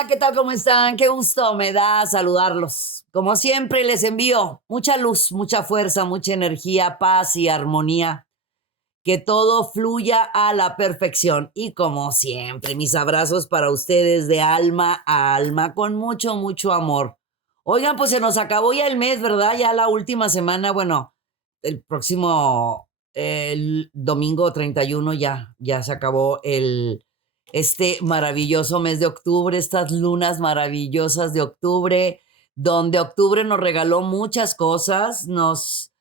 Hola, ¿qué tal? ¿Cómo están? Qué gusto me da saludarlos. Como siempre, les envío mucha luz, mucha fuerza, mucha energía, paz y armonía. Que todo fluya a la perfección. Y como siempre, mis abrazos para ustedes de alma a alma, con mucho, mucho amor. Oigan, pues se nos acabó ya el mes, ¿verdad? Ya la última semana, bueno, el próximo, el domingo 31 ya se acabó este maravilloso mes de octubre, estas lunas maravillosas de octubre, donde octubre nos regaló muchas cosas, nos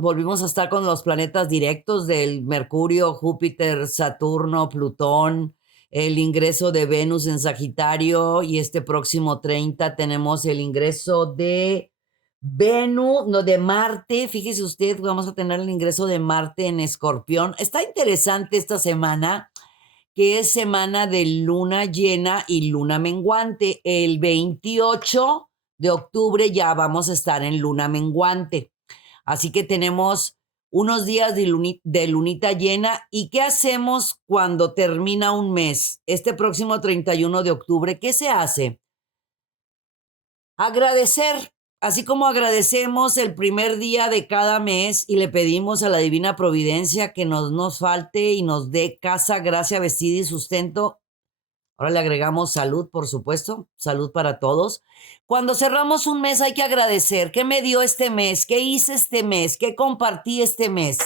volvimos a estar con los planetas directos del Mercurio, Júpiter, Saturno, Plutón, el ingreso de Venus en Sagitario y este próximo 30 tenemos el ingreso de Venus, no, de Marte. Fíjese usted, vamos a tener el ingreso de Marte en Escorpión. Está interesante esta semana, que es semana de luna llena y luna menguante. El 28 de octubre ya vamos a estar en luna menguante. Así que tenemos unos días de lunita llena. ¿Y qué hacemos cuando termina un mes? Este próximo 31 de octubre, ¿qué se hace? Agradecer, así como agradecemos el primer día de cada mes y le pedimos a la Divina Providencia que nos falte y nos dé casa, gracia, vestida y sustento. Ahora le agregamos salud, por supuesto, salud para todos. Cuando cerramos un mes hay que agradecer. ¿Qué me dio este mes? ¿Qué hice este mes? ¿Qué compartí este mes?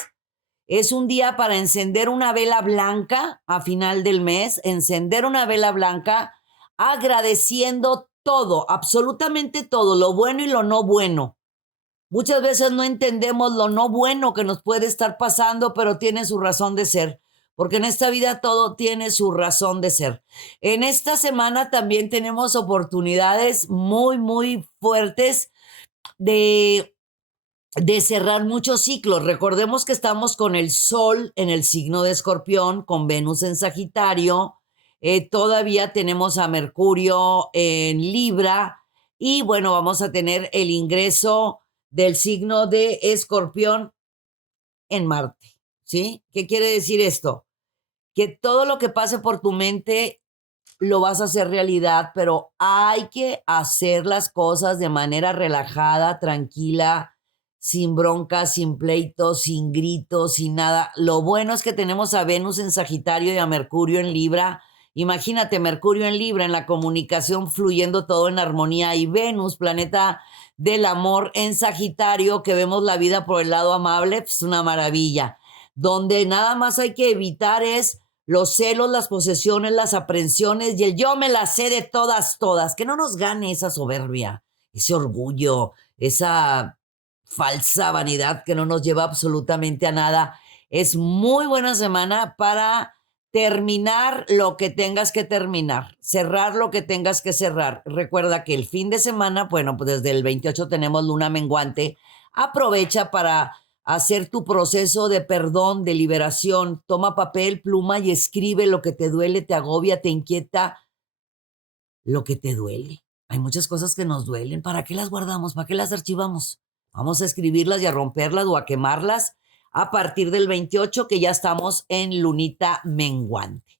Es un día para encender una vela blanca a final del mes, encender una vela blanca agradeciendo todo, absolutamente todo, lo bueno y lo no bueno. Muchas veces no entendemos lo no bueno que nos puede estar pasando, pero tiene su razón de ser, porque en esta vida todo tiene su razón de ser. En esta semana también tenemos oportunidades muy, muy fuertes de, de cerrar muchos ciclos. Recordemos que estamos con el Sol en el signo de Escorpión, con Venus en Sagitario, todavía tenemos a Mercurio en Libra y bueno, vamos a tener el ingreso del signo de Escorpión en Marte, ¿sí? ¿Qué quiere decir esto? Que todo lo que pase por tu mente lo vas a hacer realidad, pero hay que hacer las cosas de manera relajada, tranquila, sin broncas, sin pleitos, sin gritos, sin nada. Lo bueno es que tenemos a Venus en Sagitario y a Mercurio en Libra. Imagínate, Mercurio en Libra, en la comunicación, fluyendo todo en armonía, y Venus, planeta del amor, en Sagitario, que vemos la vida por el lado amable, pues una maravilla. Donde nada más hay que evitar es los celos, las posesiones, las aprensiones y el yo me las sé de todas, todas. Que no nos gane esa soberbia, ese orgullo, esa falsa vanidad que no nos lleva absolutamente a nada. Es muy buena semana para terminar lo que tengas que terminar, cerrar lo que tengas que cerrar. Recuerda que el fin de semana, bueno, pues desde el 28 tenemos luna menguante. Aprovecha para hacer tu proceso de perdón, de liberación. Toma papel, pluma y escribe lo que te duele, te agobia, te inquieta, lo que te duele. Hay muchas cosas que nos duelen. ¿Para qué las guardamos? ¿Para qué las archivamos? Vamos a escribirlas y a romperlas o a quemarlas a partir del 28, que ya estamos en lunita menguante.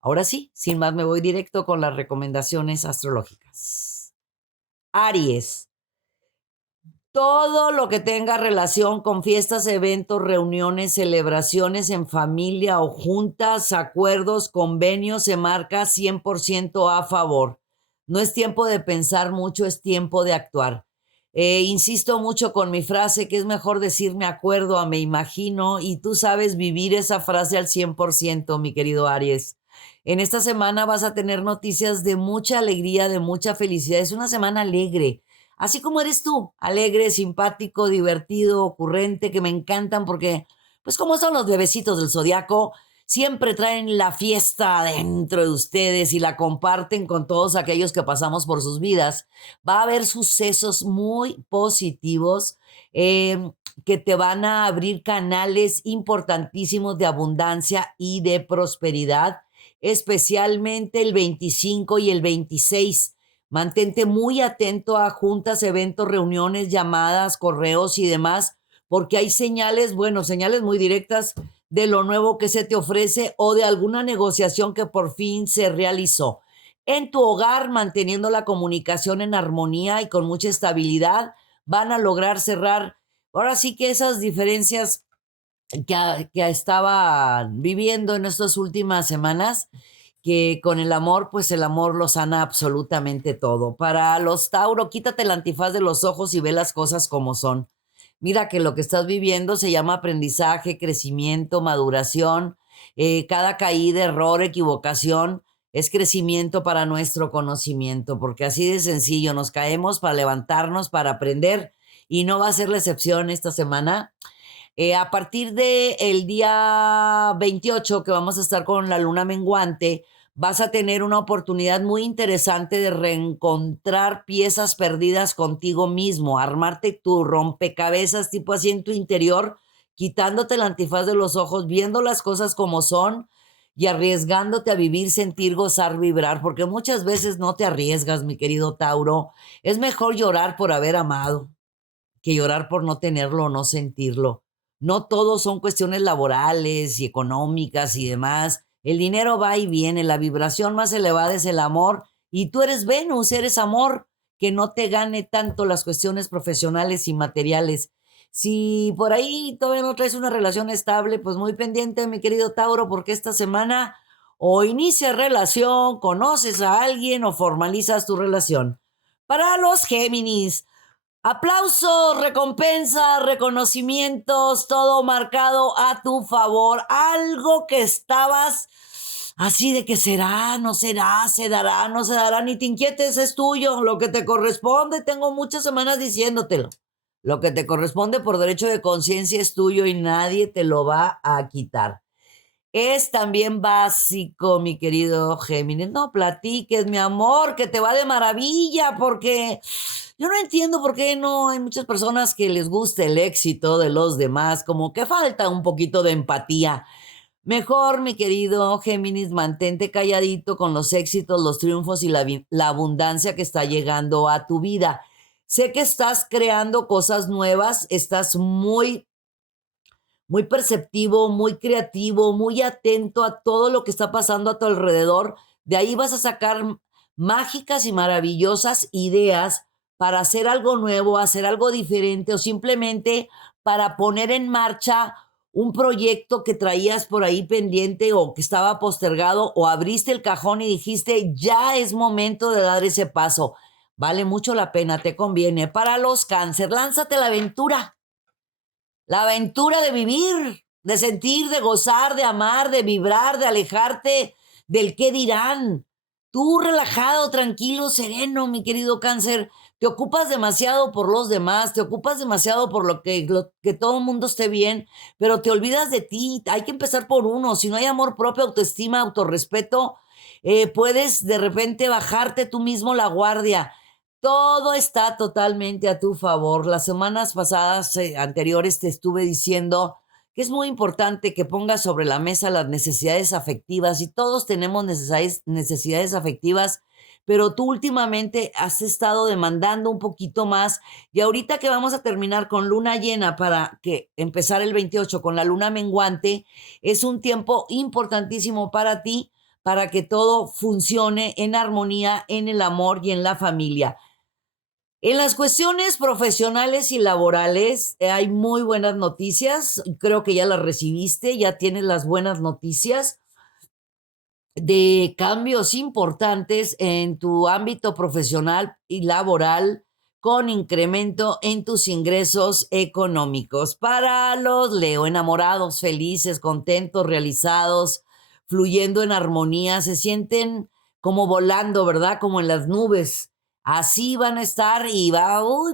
Ahora sí, sin más, me voy directo con las recomendaciones astrológicas. Aries. Todo lo que tenga relación con fiestas, eventos, reuniones, celebraciones en familia o juntas, acuerdos, convenios, se marca 100% a favor. No es tiempo de pensar mucho, es tiempo de actuar. Insisto mucho con mi frase que es mejor decir me acuerdo a me imagino, y tú sabes vivir esa frase al 100%, mi querido Aries. En esta semana vas a tener noticias de mucha alegría, de mucha felicidad. Es una semana alegre, así como eres tú, alegre, simpático, divertido, ocurrente, que me encantan porque, pues como son los bebecitos del zodiaco, siempre traen la fiesta dentro de ustedes y la comparten con todos aquellos que pasamos por sus vidas. Va a haber sucesos muy positivos, que te van a abrir canales importantísimos de abundancia y de prosperidad, especialmente el 25 y el 26. Mantente muy atento a juntas, eventos, reuniones, llamadas, correos y demás, porque hay señales, bueno, señales muy directas de lo nuevo que se te ofrece o de alguna negociación que por fin se realizó. En tu hogar, manteniendo la comunicación en armonía y con mucha estabilidad, van a lograr cerrar, ahora sí que esas diferencias que estaba viviendo en estas últimas semanas, que con el amor, pues el amor lo sana absolutamente todo. Para los Tauro, quítate el antifaz de los ojos y ve las cosas como son. Mira que lo que estás viviendo se llama aprendizaje, crecimiento, maduración. Cada caída, error, equivocación es crecimiento para nuestro conocimiento, porque así de sencillo, nos caemos para levantarnos, para aprender, y no va a ser la excepción esta semana. A partir del día 28, que vamos a estar con la luna menguante, vas a tener una oportunidad muy interesante de reencontrar piezas perdidas contigo mismo, armarte tu rompecabezas tipo así en tu interior, quitándote el antifaz de los ojos, viendo las cosas como son y arriesgándote a vivir, sentir, gozar, vibrar, porque muchas veces no te arriesgas, mi querido Tauro. Es mejor llorar por haber amado que llorar por no tenerlo o no sentirlo. No todo son cuestiones laborales y económicas y demás. El dinero va y viene, la vibración más elevada es el amor y tú eres Venus, eres amor, que no te gane tanto las cuestiones profesionales y materiales. Si por ahí todavía no traes una relación estable, pues muy pendiente, mi querido Tauro, porque esta semana o inicias relación, conoces a alguien o formalizas tu relación. Para los Géminis, aplausos, recompensas, reconocimientos, todo marcado a tu favor. Algo que estabas así de que será, no será, se dará, no se dará, ni te inquietes, es tuyo. Lo que te corresponde, tengo muchas semanas diciéndotelo. Lo que te corresponde por derecho de conciencia es tuyo y nadie te lo va a quitar. Es también básico, mi querido Géminis. No platiques, mi amor, que te va de maravilla, porque yo no entiendo por qué no hay muchas personas que les gusta el éxito de los demás, como que falta un poquito de empatía. Mejor, mi querido Géminis, mantente calladito con los éxitos, los triunfos y la abundancia que está llegando a tu vida. Sé que estás creando cosas nuevas, estás muy perceptivo, muy creativo, muy atento a todo lo que está pasando a tu alrededor. De ahí vas a sacar mágicas y maravillosas ideas para hacer algo nuevo, hacer algo diferente o simplemente para poner en marcha un proyecto que traías por ahí pendiente o que estaba postergado, o abriste el cajón y dijiste, ya es momento de dar ese paso. Vale mucho la pena, te conviene. Para los Cáncer, lánzate a la aventura. La aventura de vivir, de sentir, de gozar, de amar, de vibrar, de alejarte del qué dirán. Tú relajado, tranquilo, sereno, mi querido Cáncer. Te ocupas demasiado por los demás, te ocupas demasiado por lo que todo el mundo esté bien, pero te olvidas de ti. Hay que empezar por uno. Si no hay amor propio, autoestima, autorrespeto, puedes de repente bajarte tú mismo la guardia. Todo está totalmente a tu favor. Las semanas pasadas, anteriores, te estuve diciendo que es muy importante que pongas sobre la mesa las necesidades afectivas, y todos tenemos necesidades afectivas, pero tú últimamente has estado demandando un poquito más, y ahorita que vamos a terminar con luna llena para que empezar el 28 con la luna menguante, es un tiempo importantísimo para ti, para que todo funcione en armonía, en el amor y en la familia. En las cuestiones profesionales y laborales, hay muy buenas noticias. Creo que ya las recibiste, ya tienes las buenas noticias de cambios importantes en tu ámbito profesional y laboral, con incremento en tus ingresos económicos. Para los Leo, enamorados, felices, contentos, realizados, fluyendo en armonía, se sienten como volando, ¿verdad? Como en las nubes. Así van a estar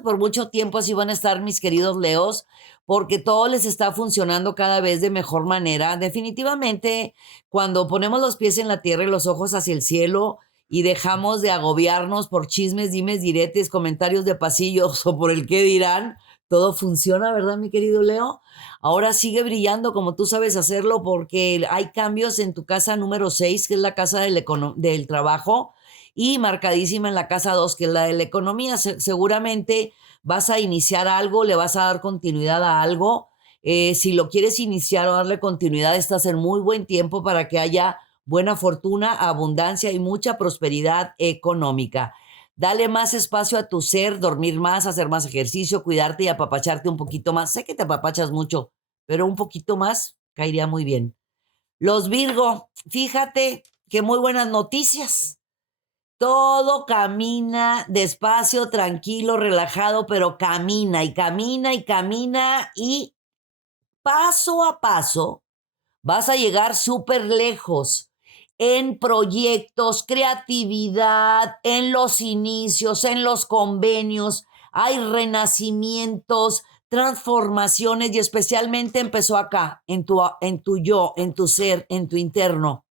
por mucho tiempo así van a estar mis queridos Leos, porque todo les está funcionando cada vez de mejor manera. Definitivamente, cuando ponemos los pies en la tierra y los ojos hacia el cielo y dejamos de agobiarnos por chismes, dimes, diretes, comentarios de pasillos o por el qué dirán, todo funciona, ¿verdad, mi querido Leo? Ahora sigue brillando como tú sabes hacerlo, porque hay cambios en tu casa número 6, que es la casa del trabajo, y marcadísima en la casa 2, que es la de la economía. Seguramente vas a iniciar algo, le vas a dar continuidad a algo. Si lo quieres iniciar o darle continuidad, estás en muy buen tiempo para que haya buena fortuna, abundancia y mucha prosperidad económica. Dale más espacio a tu ser, dormir más, hacer más ejercicio, cuidarte y apapacharte un poquito más. Sé que te apapachas mucho, pero un poquito más caería muy bien. Los Virgo, fíjate que muy buenas noticias. Todo camina despacio, tranquilo, relajado, pero camina y camina y camina y paso a paso vas a llegar súper lejos en proyectos, creatividad, en los inicios, en los convenios. Hay renacimientos, transformaciones y especialmente empezó acá, en tu yo, en tu ser, en tu interno.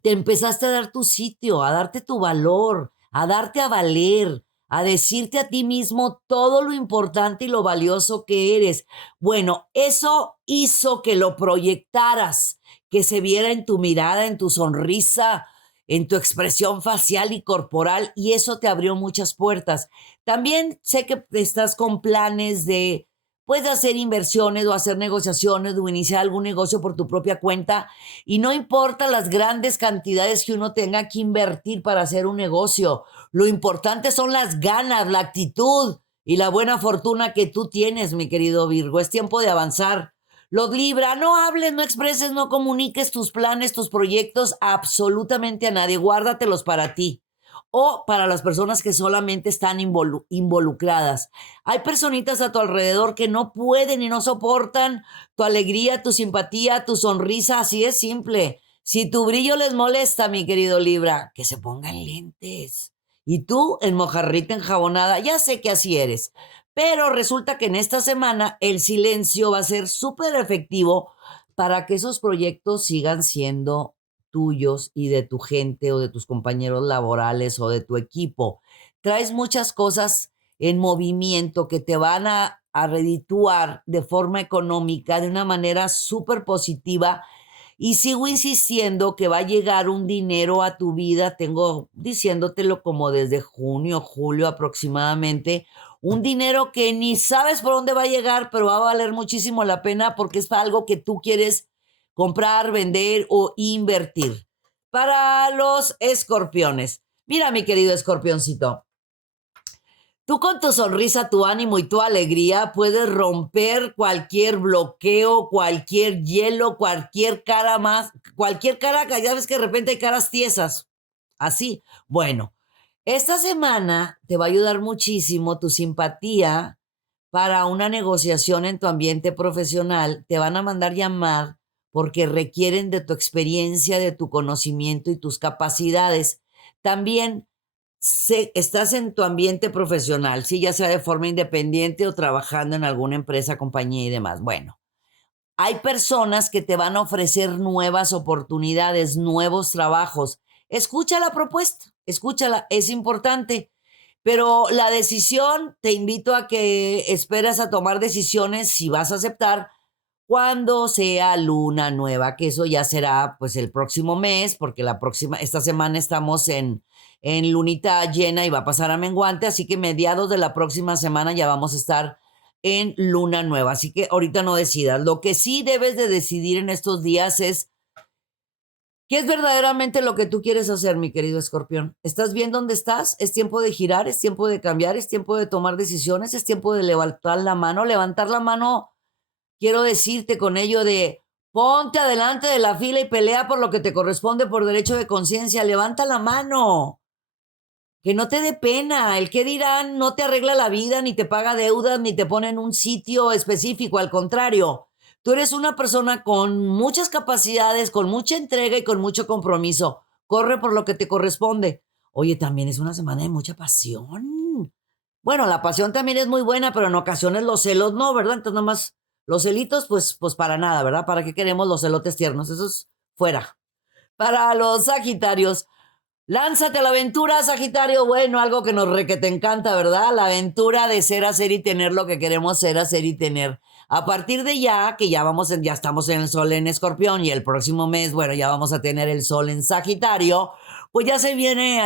Te empezaste a dar tu sitio, a darte tu valor, a darte a valer, a decirte a ti mismo todo lo importante y lo valioso que eres. Bueno, eso hizo que lo proyectaras, que se viera en tu mirada, en tu sonrisa, en tu expresión facial y corporal, y eso te abrió muchas puertas. También sé que estás con planes de, puedes hacer inversiones o hacer negociaciones o iniciar algún negocio por tu propia cuenta y no importa las grandes cantidades que uno tenga que invertir para hacer un negocio. Lo importante son las ganas, la actitud y la buena fortuna que tú tienes, mi querido Virgo. Es tiempo de avanzar. Los Libra, no hables, no expreses, no comuniques tus planes, tus proyectos absolutamente a nadie. Guárdatelos para ti o para las personas que solamente están involucradas. Hay personitas a tu alrededor que no pueden y no soportan tu alegría, tu simpatía, tu sonrisa, así es simple. Si tu brillo les molesta, mi querido Libra, que se pongan lentes. Y tú, en mojarrita enjabonada, ya sé que así eres. Pero resulta que en esta semana el silencio va a ser súper efectivo para que esos proyectos sigan siendo tuyos y de tu gente o de tus compañeros laborales o de tu equipo. Traes muchas cosas en movimiento que te van a redituar de forma económica de una manera súper positiva y sigo insistiendo que va a llegar un dinero a tu vida, tengo diciéndotelo como desde junio, julio aproximadamente, un dinero que ni sabes por dónde va a llegar, pero va a valer muchísimo la pena porque es algo que tú quieres comprar, vender o invertir. Para los escorpiones, mira mi querido escorpioncito, tú con tu sonrisa, tu ánimo y tu alegría puedes romper cualquier bloqueo, cualquier hielo, cualquier cara que ya ves que de repente hay caras tiesas. Así. Bueno, esta semana te va a ayudar muchísimo tu simpatía para una negociación en tu ambiente profesional. Te van a mandar llamar porque requieren de tu experiencia, de tu conocimiento y tus capacidades. También estás en tu ambiente profesional, sí, ya sea de forma independiente o trabajando en alguna empresa, compañía y demás. Bueno, hay personas que te van a ofrecer nuevas oportunidades, nuevos trabajos. Escucha la propuesta, escúchala, es importante. Pero la decisión, te invito a que esperas a tomar decisiones si vas a aceptar cuando sea luna nueva, que eso ya será pues el próximo mes, porque esta semana estamos en lunita llena y va a pasar a menguante, así que mediados de la próxima semana ya vamos a estar en luna nueva, así que ahorita no decidas. Lo que sí debes de decidir en estos días es qué es verdaderamente lo que tú quieres hacer, mi querido escorpión. ¿Estás bien donde estás? Es tiempo de girar, es tiempo de cambiar, es tiempo de tomar decisiones, es tiempo de levantar la mano. Levantar la mano, quiero decirte con ello de ponte adelante de la fila y pelea por lo que te corresponde por derecho de conciencia. Levanta la mano. Que no te dé pena. El qué dirán no te arregla la vida, ni te paga deudas, ni te pone en un sitio específico. Al contrario, tú eres una persona con muchas capacidades, con mucha entrega y con mucho compromiso. Corre por lo que te corresponde. Oye, también es una semana de mucha pasión. Bueno, la pasión también es muy buena, pero en ocasiones los celos no, ¿verdad? Entonces nomás los celitos, pues para nada, ¿verdad? ¿Para qué queremos los celotes tiernos? Eso es fuera. Para los Sagitarios, lánzate a la aventura, Sagitario. Bueno, algo que que te encanta, ¿verdad? La aventura de ser, hacer y tener lo que queremos ser, hacer y tener. A partir de ya, que ya estamos en el sol en Escorpión y el próximo mes, bueno, ya vamos a tener el sol en Sagitario, pues ya se viene,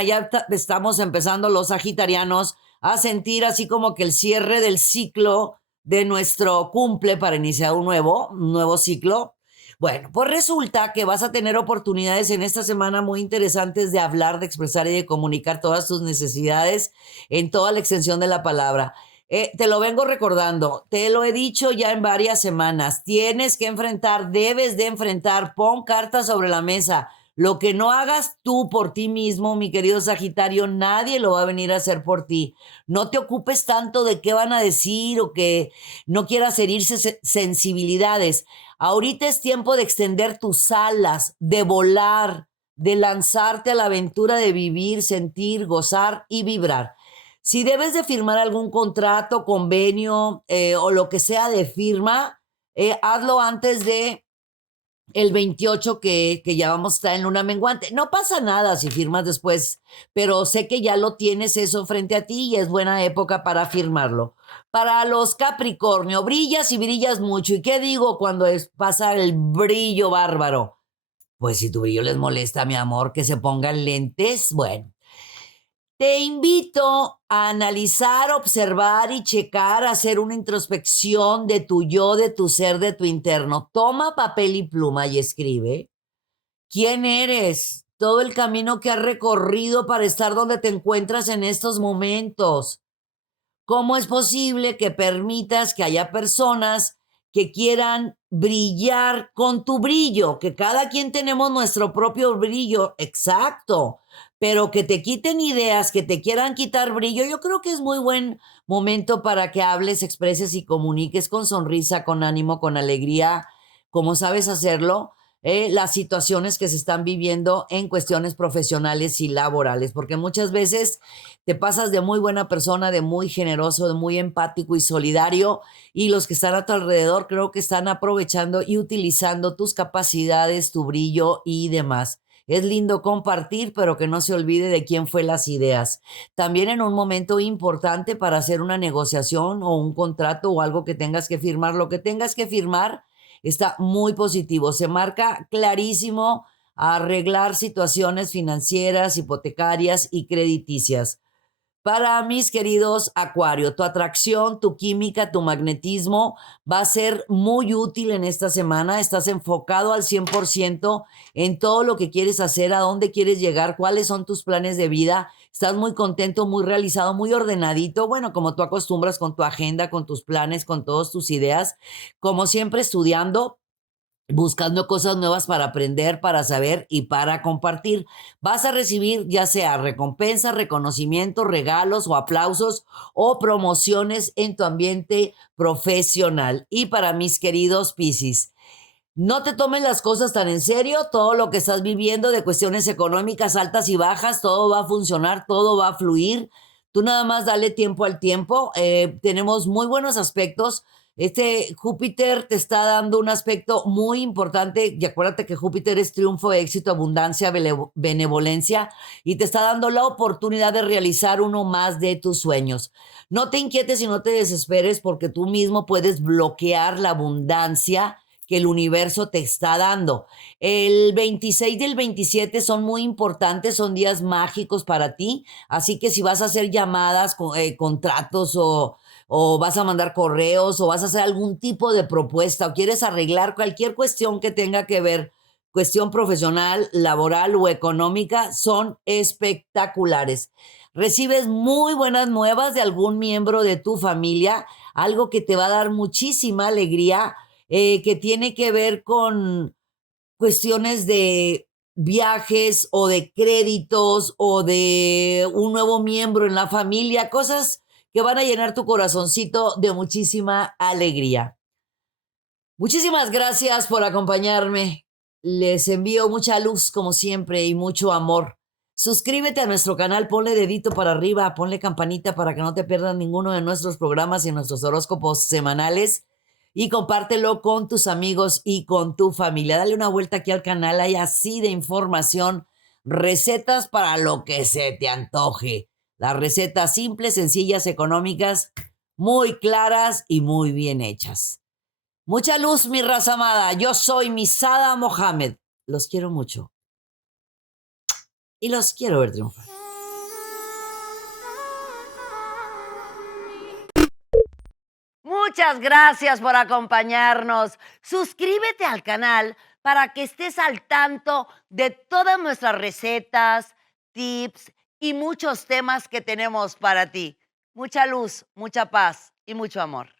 estamos empezando los sagitarianos a sentir así como que el cierre del ciclo de nuestro cumple para iniciar un nuevo ciclo. Bueno, pues resulta que vas a tener oportunidades en esta semana muy interesantes de hablar, de expresar y de comunicar todas tus necesidades en toda la extensión de la palabra. Te lo vengo recordando, te lo he dicho ya en varias semanas, tienes que enfrentar, debes de enfrentar, pon cartas sobre la mesa. Lo que no hagas tú por ti mismo, mi querido Sagitario, nadie lo va a venir a hacer por ti. No te ocupes tanto de qué van a decir o que no quieras herirse sensibilidades. Ahorita es tiempo de extender tus alas, de volar, de lanzarte a la aventura de vivir, sentir, gozar y vibrar. Si debes de firmar algún contrato, convenio o lo que sea de firma, hazlo antes de el 28 que ya vamos a estar en luna menguante. No pasa nada si firmas después, pero sé que ya lo tienes eso frente a ti y es buena época para firmarlo. Para los Capricornio, brillas y brillas mucho. ¿Y qué digo cuando pasa el brillo bárbaro? Pues si tu brillo les molesta, mi amor, que se pongan lentes, bueno. Te invito a analizar, observar y checar, hacer una introspección de tu yo, de tu ser, de tu interno. Toma papel y pluma y escribe. ¿Quién eres? Todo el camino que has recorrido para estar donde te encuentras en estos momentos. ¿Cómo es posible que permitas que haya personas que quieran brillar con tu brillo? Que cada quien tenemos nuestro propio brillo, exacto, pero que te quiten ideas, que te quieran quitar brillo, yo creo que es muy buen momento para que hables, expreses y comuniques con sonrisa, con ánimo, con alegría, como sabes hacerlo, las situaciones que se están viviendo en cuestiones profesionales y laborales, porque muchas veces te pasas de muy buena persona, de muy generoso, de muy empático y solidario, y los que están a tu alrededor creo que están aprovechando y utilizando tus capacidades, tu brillo y demás. Es lindo compartir, pero que no se olvide de quién fue las ideas. También en un momento importante para hacer una negociación o un contrato o algo que tengas que firmar, lo que tengas que firmar está muy positivo. Se marca clarísimo arreglar situaciones financieras, hipotecarias y crediticias. Para mis queridos Acuario, tu atracción, tu química, tu magnetismo va a ser muy útil en esta semana. Estás enfocado al 100% en todo lo que quieres hacer, a dónde quieres llegar, cuáles son tus planes de vida. Estás muy contento, muy realizado, muy ordenadito. Bueno, como tú acostumbras con tu agenda, con tus planes, con todas tus ideas. Como siempre, estudiando, buscando cosas nuevas para aprender, para saber y para compartir. Vas a recibir ya sea recompensas, reconocimientos, regalos o aplausos o promociones en tu ambiente profesional. Y para mis queridos Piscis, no te tomes las cosas tan en serio, todo lo que estás viviendo de cuestiones económicas altas y bajas, todo va a funcionar, todo va a fluir. Tú nada más dale tiempo al tiempo. Tenemos muy buenos aspectos. Este Júpiter te está dando un aspecto muy importante y acuérdate que Júpiter es triunfo, éxito, abundancia, benevolencia y te está dando la oportunidad de realizar uno más de tus sueños. No te inquietes y no te desesperes porque tú mismo puedes bloquear la abundancia que el universo te está dando. El 26 del 27 son muy importantes, son días mágicos para ti, así que si vas a hacer llamadas, contratos o vas a mandar correos o vas a hacer algún tipo de propuesta o quieres arreglar cualquier cuestión que tenga que ver, cuestión profesional, laboral o económica, son espectaculares. Recibes muy buenas nuevas de algún miembro de tu familia, algo que te va a dar muchísima alegría, que tiene que ver con cuestiones de viajes o de créditos o de un nuevo miembro en la familia, cosas que van a llenar tu corazoncito de muchísima alegría. Muchísimas gracias por acompañarme. Les envío mucha luz como siempre y mucho amor. Suscríbete a nuestro canal, ponle dedito para arriba, ponle campanita para que no te pierdas ninguno de nuestros programas y nuestros horóscopos semanales y compártelo con tus amigos y con tu familia. Dale una vuelta aquí al canal, hay así de información, recetas para lo que se te antoje. Las recetas simples, sencillas, económicas, muy claras y muy bien hechas. Mucha luz, mi raza amada. Yo soy Misada Mohamed. Los quiero mucho y los quiero ver triunfar. Muchas gracias por acompañarnos. Suscríbete al canal para que estés al tanto de todas nuestras recetas, tips y muchos temas que tenemos para ti. Mucha luz, mucha paz y mucho amor.